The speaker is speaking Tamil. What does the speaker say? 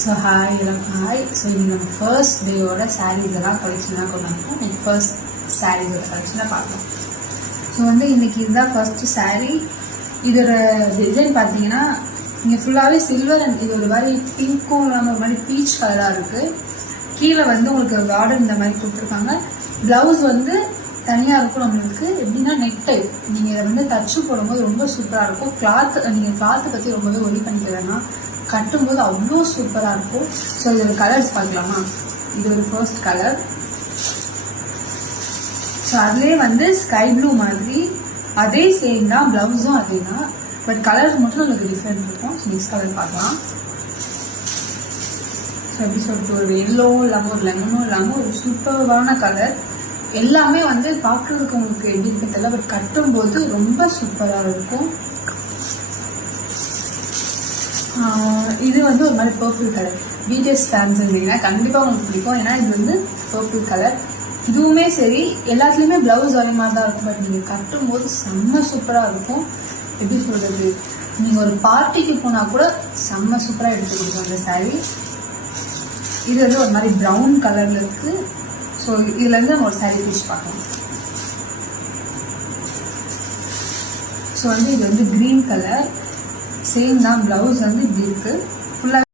ஸோ ஹாய் எல்லாம் ஹாய். ஸோ இங்கே நம்ம ஃபர்ஸ்ட் டேயோட சாரீஸ் எல்லாம் கலெக்ஷனாக கொண்டு வந்தோம். இன்னைக்கு ஃபர்ஸ்ட் சாரீஸோட கலெக்ஷனாக பார்க்கலாம். ஸோ வந்து இன்னைக்கு இதுதான் ஃபர்ஸ்ட் சாரீ. இதோட டிசைன் பார்த்தீங்கன்னா இங்கே ஃபுல்லாகவே சில்வர் அண்ட் இது ஒரு மாதிரி பிங்க்கும் இல்லாமல் ஒரு மாதிரி பீச் கலராக இருக்குது. கீழே வந்து உங்களுக்கு கார்டன் இந்த மாதிரி கொடுத்துருக்காங்க. ப்ளவுஸ் வந்து தனியாக இருக்கும் நம்மளுக்கு. எப்படின்னா நெக் டைப். நீங்கள் இதை வந்து தச்சு போடும்போது ரொம்ப சூப்பராக இருக்கும். நீங்கள் கிளாத்தை பற்றி ரொம்பவே ஒரி பண்ணிக்க வேணாம். கட்டும்போது அவ்வளோ சூப்பராக இருக்கும். ஸோ இதோட கலர்ஸ் பார்க்கலாமா? இது ஒரு ஃபர்ஸ்ட் கலர். ஸோ அதுலேயே வந்து ஸ்கை ப்ளூ மாதிரி அதே சேம் தான், ப்ளவுஸும் அதே தான், பட் கலர்ஸ் மட்டும் நமக்கு டிஃப்ரெண்ட் இருக்கும். ஸோ நெக்ஸ்ட் கலர் பார்க்கலாம். ஸோ எப்படி சொல்லிட்டு ஒரு எல்லோ இல்லாமல் ஒரு லெமனும் இல்லாமல் ஒரு சூப்பரான கலர். எல்லாமே வந்து பார்க்குறதுக்கு உங்களுக்கு எப்படி இருக்குன்னு தெரியல, பட் கட்டும்போது ரொம்ப சூப்பராக இருக்கும். இது வந்து ஒரு மாதிரி பர்பிள் கலர். பிடிஎஸ் ஃபேன்ஸ் இருந்தீங்கன்னா கண்டிப்பாக உங்களுக்கு பிடிக்கும். ஏன்னா இது வந்து பர்பிள் கலர். இதுவுமே சரி, எல்லாத்துலேயுமே ப்ளவுஸ் அதே மாதிரி தான் இருக்கும், பட் நீங்கள் கட்டும்போது செம்ம சூப்பராக இருக்கும். எப்படி சொல்கிறது, நீங்கள் ஒரு பார்ட்டிக்கு போனால் கூட செம்ம சூப்பராக எடுத்து கொடுக்கும் அந்த சாரீ. இது வந்து ஒரு மாதிரி ப்ரௌன் கலரில் இருக்குது. ஸோ இதுலேருந்து நம்ம ஒரு சாரீ பீஸ் பார்க்கலாம். ஸோ வந்து இது வந்து க்ரீன் கலர், சேம் தான். ப்ளவுஸ் வந்து இப்படி இருக்குது. ஃபுல்லாக